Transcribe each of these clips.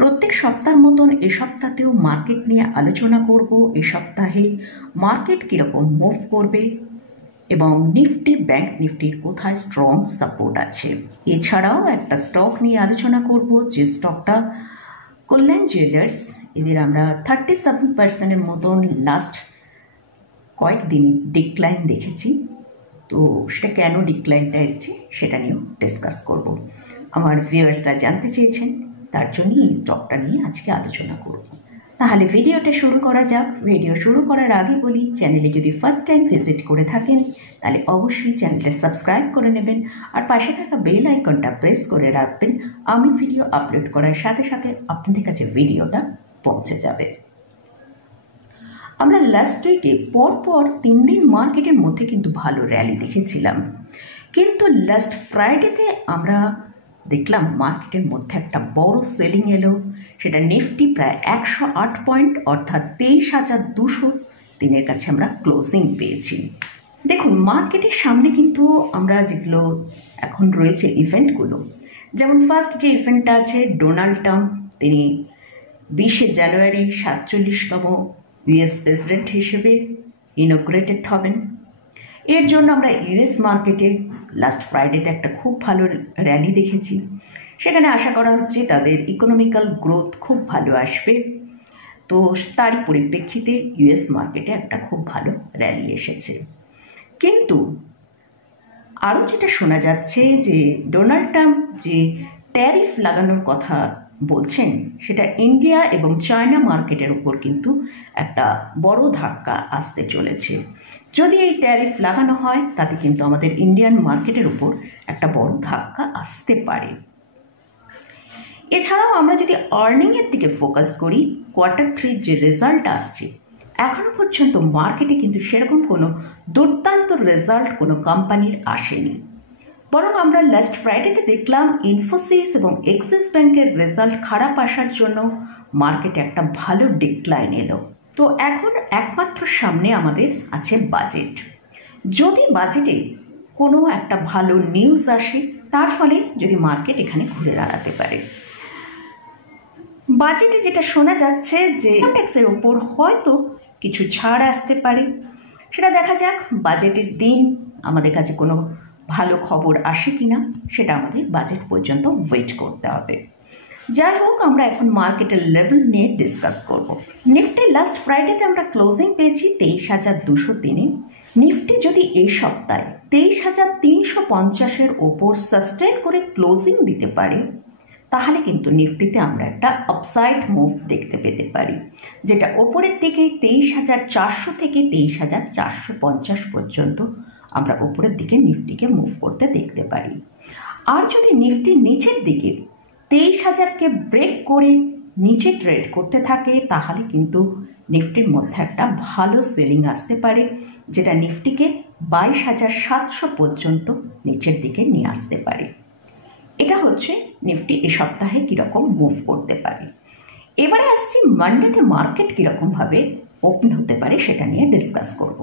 প্রত্যেক সপ্তাহের মতন এ সপ্তাহেও মার্কেট নিয়ে আলোচনা করব। এ সপ্তাহে মার্কেট কীরকম মুভ করবে এবং নিফটি ব্যাংক নিফটির কোথায় স্ট্রং সাপোর্ট আছে। এছাড়াও একটা স্টক নিয়ে আলোচনা করব, যে স্টকটা কল্যাণ জুয়েলার্স। এদের আমরা 37% মতন লাস্ট কয়েকদিনই ডিক্লাইন দেখেছি। তো সেটা কেন ডিক্লাইনটা এসছে সেটা নিয়েও ডিসকাস করব। আমার ভিউয়ার্সরা জানতে চেয়েছেন, তার জন্যই এই স্টকটা নিয়ে আজকে আলোচনা করব। তাহলে ভিডিওটা শুরু করা যাক। ভিডিও শুরু করার আগে বলি, চ্যানেলে যদি ফার্স্ট টাইম ভিজিট করে থাকেন তাহলে অবশ্যই চ্যানেলটা সাবস্ক্রাইব করে নেবেন আর পাশে থাকা বেল আইকনটা প্রেস করে রাখবেন। আমি ভিডিও আপলোড করার সাথে সাথে আপনাদের কাছে ভিডিওটা পৌঁছে যাবে। আমরা লাস্ট উইকে পরপর 3 দিন মার্কেটের মধ্যে কিন্তু ভালো র্যালি দেখেছিলাম, কিন্তু লাস্ট ফ্রাইডেতে আমরা দেখলাম মার্কেটের মধ্যে একটা বড় সেলিং এলো। সেটা নিফটি প্রায় 108 পয়েন্ট অর্থাৎ 23,200 দিনের কাছে আমরা ক্লোজিং পেয়েছি। দেখুন, মার্কেটের সামনে কিন্তু আমরা যেগুলো এখন রয়েছে ইভেন্টগুলো, যেমন ফার্স্ট যে ইভেন্টটা আছে, ডোনাল্ড ট্রাম্প তিনি 20শে জানুয়ারি 47তম ইউএস প্রেসিডেন্ট হিসেবে ইনগ্রেটেড হবেন। এর জন্য আমরা ইউএস মার্কেটে লাস্ট ফ্রাইডেতে একটা খুব ভালো র্যালি দেখেছি। সেখানে আশা করা হচ্ছে তাদের ইকোনমিক্যাল গ্রোথ খুব ভালো আসবে। তো তারই পরিপ্রেক্ষিতে ইউএস মার্কেটে একটা খুব ভালো র্যালি এসেছে। কিন্তু আরও যেটা শোনা যাচ্ছে যে ডোনাল্ড ট্রাম্প যে ট্যারিফ লাগানোর কথা বলছেন, সেটা ইন্ডিয়া এবং চায়না মার্কেটের উপর কিন্তু একটা বড় ধাক্কা আসতে চলেছে। যদি এই ট্যারিফ লাগানো হয় তাতে কিন্তু আমাদের ইন্ডিয়ান মার্কেটের উপর একটা বড় ধাক্কা আসতে পারে। এছাড়াও আমরা যদি আর্নিংয়ের দিকে ফোকাস করি, Q3 যে রেজাল্ট আসছে, এখনো পর্যন্ত মার্কেটে কিন্তু সেরকম কোনো দুর্দান্ত রেজাল্ট কোনো কোম্পানির আসেনি। বরং আমরা লাস্ট ফ্রাইডেতে দেখলাম ইনফোসিস এবং এক্সিস ব্যাংকের রেজাল্ট খারাপ আসার জন্য মার্কেটে একটা ভালো ডিক্লাইন এলো। তো এখন একমাত্র সামনে আমাদের আছে বাজেট। যদি বাজেটে কোনো একটা ভালো নিউজ আসে, তার ফলে যদি মার্কেট এখানে ঘুরে দাঁড়াতে পারে। বাজেটে যেটা শোনা যাচ্ছে যে ট্যাক্সের উপর হয়তো কিছু ছাড় আসতে পারে, সেটা দেখা যাক। বাজেটের দিন আমাদের কাছে কোনো ভালো খবর আসে কিনা সেটা আমাদের বাজেট পর্যন্ত ওয়েট করতে হবে। যাই হোক, আমরা এখন মার্কেটের লেভেল নিয়ে ডিসকাস করব। নিফটি লাস্ট ফ্রাইডেতে আমরা ক্লোজিং পেয়েছি 23,200 দিনে। নিফটি যদি এই সপ্তাহে 23,350-এর ওপর সাস্টেন করে ক্লোজিং দিতে পারে, তাহলে কিন্তু নিফটিতে আমরা একটা আপসাইড মুভ দেখতে পেতে পারি, যেটা ওপরের দিকে 23,400 থেকে 23,450 পর্যন্ত আমরা ওপরের দিকে নিফটিকে মুভ করতে দেখতে পারি। আর যদি নিফটি নিচের দিকে 23,000কে ব্রেক করে নিচে ট্রেড করতে থাকে, তাহলে কিন্তু নিফটির মধ্যে একটা ভালো সেলিং আসতে পারে, যেটা নিফটিকে 22,700 পর্যন্ত নিচের দিকে নিয়ে আসতে পারে। এটা হচ্ছে নিফটি এ সপ্তাহে কীরকম মুভ করতে পারে। এবারে আসছি মানডেতে মার্কেট কীরকমভাবে ওপেন হতে পারে সেটা নিয়ে ডিসকাস করব।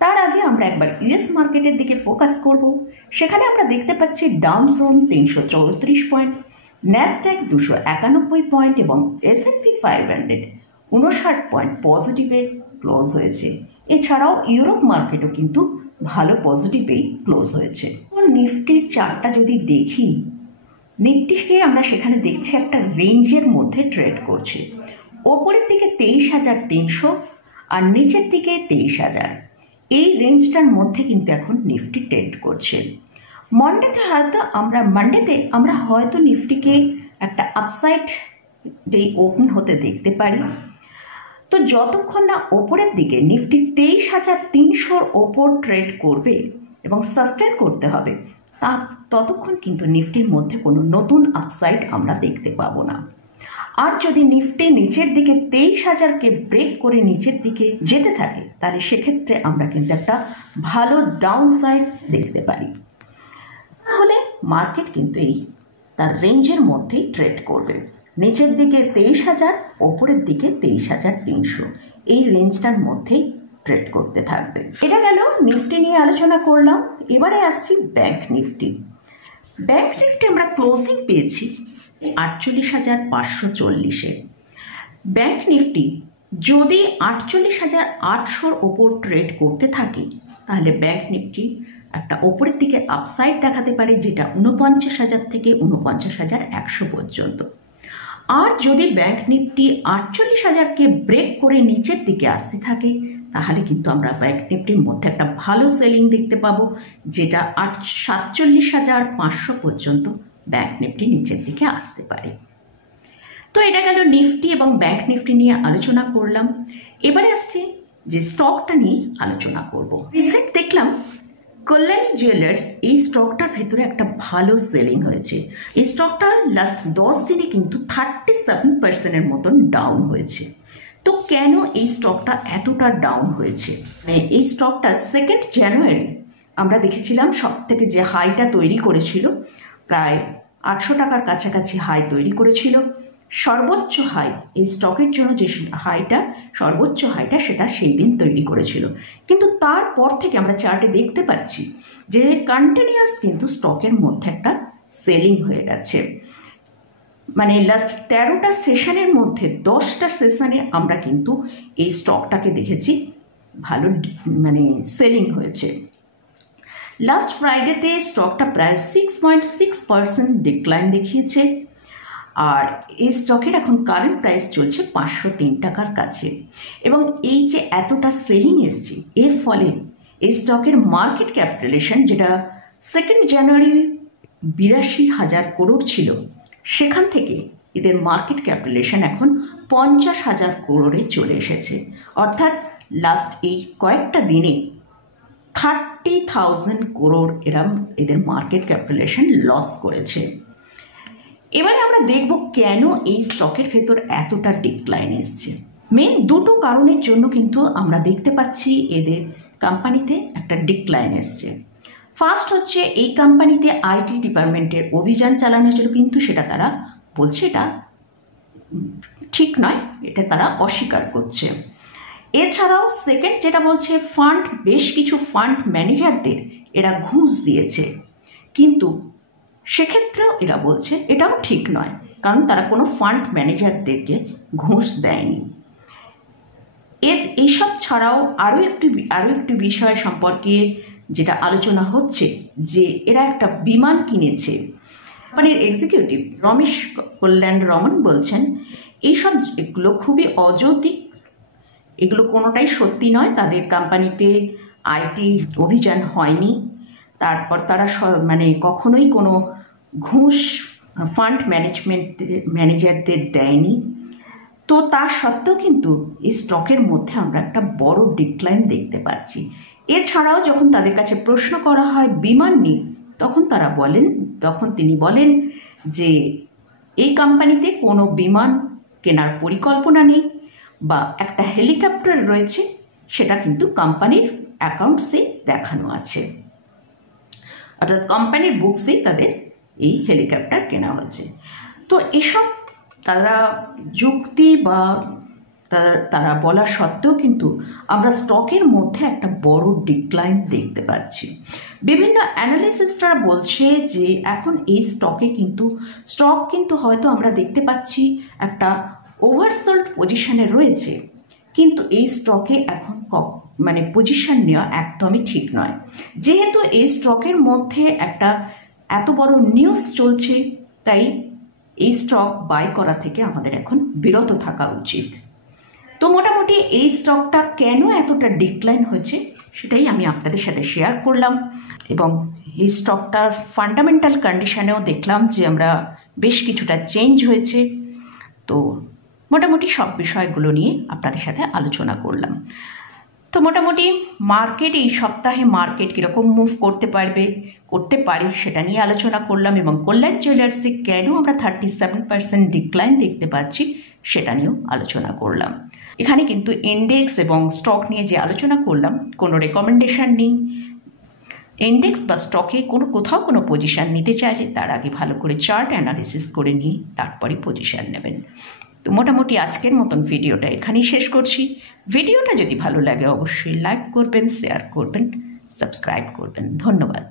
তার আগে আমরা একবার ইউএস মার্কেটের দিকে ফোকাস করব। সেখানে আমরা দেখতে পাচ্ছি down zone 334 point, Nasdaq 291 point এবং S&P 500 59 পয়েন্ট পজিটিভে ক্লোজ হয়েছে। এছাড়াও ইউরোপ মার্কেটও কিন্তু ভালো পজিটিভেই ক্লোজ হয়েছে। নিফটির চার্টটা যদি দেখি, নিফটিকে আমরা সেখানে দেখছি একটা রেঞ্জের মধ্যে ট্রেড করছে। ওপরের দিকে 23,300 আর নিচের দিকে 23,000, এই রেঞ্জটার মধ্যে কিন্তু এখন নিফটি ট্রেড করছে। মানডেতে আমরা হয়তো নিফটিকে একটা আপসাইড ডে ওপেন হতে দেখতে পারি। তো যতক্ষণ না ওপরের দিকে নিফটি 23,300-র ওপর ট্রেড করবে এবং সাস্টেন করতে হবে, ততক্ষণ কিন্তু নিফটির মধ্যে কোনো নতুন আপসাইড আমরা দেখতে পাবো না। আর যদি নিফটি নিচের দিকে 23,000কে ব্রেক করে নিচের দিকে যেতে থাকে, তাহলে সেক্ষেত্রে আমরা কিন্তু একটা ভালো ডাউন সাইড দেখতে পারি। তাহলে মার্কেট কিন্তু এই তার রেঞ্জের মধ্যেই ট্রেড করবে। নিচের দিকে 23,000, ওপরের দিকে 23,300, এই রেঞ্জটার মধ্যেই ট্রেড করতে থাকবে। এটা গেল নিফটি নিয়ে আলোচনা করলাম। এবারে আসছি ব্যাংক নিফটি। ব্যাংক নিফটি আমরা ক্লোজিং পেয়েছি 48,540-এ। ব্যাংক নিফটি যদি 48,800-র ওপর ট্রেড করতে থাকে তাহলে ব্যাংক নিফটি একটা ওপরের দিকে আপসাইড দেখাতে পারে, যেটা 49,000 থেকে 49,100 পর্যন্ত। আর যদি ব্যাংক নিফটি 48,000-কে ব্রেক করে নিচের দিকে আসতে থাকে তাহলে কিন্তু আমরা ব্যাংক নিফটির মধ্যে একটা ভালো সেলিং দেখতে পাবো, যেটা 47,500 পর্যন্ত ব্যাংক নিফটি নিচের দিকে আসতে পারে। তো এটা গেল নিফটি এবং ব্যাংক নিফটি নিয়ে আলোচনা করলাম। এবারে আসছে যে স্টকটা নিয়ে আলোচনা করব। রিসেন্ট দেখলাম কল্যাণী জুয়েলার্স, এই স্টকটার ভেতরে একটা ভালো সেলিং হয়েছে। এই স্টকটার লাস্ট 10 দিনে কিন্তু 37%-এর মতন ডাউন হয়েছে। তো কেন এই স্টকটা এতটা ডাউন হয়েছে? এই স্টকটা 2 জানুয়ারি আমরা দেখেছিলাম সব থেকে যে হাইটা তৈরি করেছিল, প্রায় 800 টাকার কাছাকাছি হাই তৈরি করেছিল। সর্বোচ্চ হাই এই স্টকের জন্য যে হাইটা, সর্বোচ্চ হাইটা সেটা সেই দিন তৈরি করেছিল। কিন্তু তারপর থেকে আমরা চার্টে দেখতে পাচ্ছি যে কন্টিনিউয়াস কিন্তু স্টকের মধ্যে একটা সেলিং হয়ে গেছে। মানে লাস্ট 13টা সেশনের মধ্যে 10টা সেশনে আমরা কিন্তু এই স্টকটাকে দেখেছি ভালো সেলিং হয়েছে। লাস্ট ফ্রাইডেতে স্টকটা প্রায় 6.6% ডিক্লাইন দেখিয়েছে। আর এই স্টকের এখন কারেন্ট প্রাইস চলছে 503 টাকার কাছে। এবং এই যে এতটা সেলিং এসছে, এর ফলে এই স্টকের মার্কেট ক্যাপিটালাইজেশন, যেটা 2 জানুয়ারি 82,000 করোড় ছিল, সেখান থেকে এদের মার্কেট ক্যাপিটালাইজেশন এখন 50,000 করোড়ে চলে এসেছে। অর্থাৎ লাস্ট এই কয়েকটা দিনে 30,000 করোড় এদের মার্কেট ক্যাপিটালাইজেশন লস করেছে। এবারে আমরা দেখব কেন এই স্টকের ভেতর এতটা ডিক্লাইন এসছে। মেন দুটো কারণের জন্য কিন্তু আমরা দেখতে পাচ্ছি এদের কোম্পানিতে একটা ডিক্লাইন এসছে। ফার্স্ট হচ্ছে, এই কোম্পানিতে আইটি ডিপার্টমেন্টের অভিযান চালানো হয়েছিল, কিন্তু সেটা তারা বলছে এটা ঠিক নয়, এটা তারা অস্বীকার করছে। এছাড়াও সেকেন্ড যেটা বলছে, বেশ কিছু ফান্ড ম্যানেজারদের এরা ঘুষ দিয়েছে, কিন্তু সেক্ষেত্রেও এরা বলছে এটাও ঠিক নয়, কারণ তারা কোনো ফান্ড ম্যানেজারদেরকে ঘুষ দেয়নি। এইসব ছাড়াও আরও একটি বিষয় সম্পর্কে যেটা আলোচনা হচ্ছে, যে এরা একটা বিমান কিনেছে। কোম্পানির এক্সিকিউটিভ রমেশ কল্যাণ রমন বলছেন এইসব এগুলো খুবই অযৌক্তিক, এগুলো কোনোটাই সত্যি নয়। তাদের কোম্পানিতে আইটি অভিযান হয়নি, তারপর তারা কখনোই কোনো ঘুষ ফান্ড ম্যানেজারদের দেয়নি। তো তার সত্ত্বেও কিন্তু এই স্টকের মধ্যে আমরা একটা বড় ডিক্লাইন দেখতে পাচ্ছি। এছাড়াও যখন তাদের কাছে প্রশ্ন করা হয় বিমান নিয়ে, তখন তিনি বলেন যে এই কোম্পানিতে কোনো বিমান কেনার পরিকল্পনা নেই, বা একটা হেলিকপ্টার রয়েছে, সেটা কিন্তু কোম্পানির অ্যাকাউন্টসে দেখানো আছে, অর্থাৎ কোম্পানির বুকসেই তাদের এই হেলিকপ্টার কেনা হয়েছে। তো এসব তারা যুক্তি বা তারা বলা সত্ত্বেও কিন্তু আমরা স্টকের মধ্যে একটা বড় ডিক্লাইন দেখতে পাচ্ছি। বিভিন্ন অ্যানালিস্টরা বলছে যে এখন এই স্টক কিন্তু হয়তো আমরা দেখতে পাচ্ছি একটা ওভারসোল্ড পজিশনে রয়েছে, কিন্তু এই স্টকে এখন পজিশন নেওয়া একদমই ঠিক নয়। যেহেতু এই স্টকের মধ্যে একটা এত বড় নিউজ চলছে, তাই এই স্টক বাই করা থেকে আমাদের এখন বিরত থাকা উচিত। তো মোটামুটি এই স্টকটা কেন এতটা ডিক্লাইন হয়েছে সেটাই আমি আপনাদের সাথে শেয়ার করলাম। এবং এই স্টকটার ফান্ডামেন্টাল কন্ডিশনেও দেখলাম যে আমরা বেশ কিছুটা চেঞ্জ হয়েছে। তো মোটামুটি সব বিষয়গুলো নিয়ে আপনাদের সাথে আলোচনা করলাম। তো মোটামুটি এই সপ্তাহে মার্কেট কীরকম মুভ করতে পারে সেটা নিয়ে আলোচনা করলাম, এবং কল্যাণ জুয়েলার্সে কেন আমরা 37% ডিক্লাইন দেখতে পাচ্ছি সেটা নিয়েও আলোচনা করলাম। এখানে কিন্তু ইন্ডেক্স এবং স্টক নিয়ে যে আলোচনা করলাম, কোনো রেকমেন্ডেশন নেই। ইন্ডেক্স বা স্টকে কোথাও কোনো পজিশান নিতে চাইলে তার আগে ভালো করে চার্ট অ্যানালিসিস করে নিয়ে তারপরে পজিশান নেবেন। তো মোটামুটি আজকের মতন ভিডিওটা এখানেই শেষ করছি। ভিডিওটা যদি ভালো লাগে অবশ্যই লাইক করবেন, শেয়ার করবেন, সাবস্ক্রাইব করবেন। ধন্যবাদ।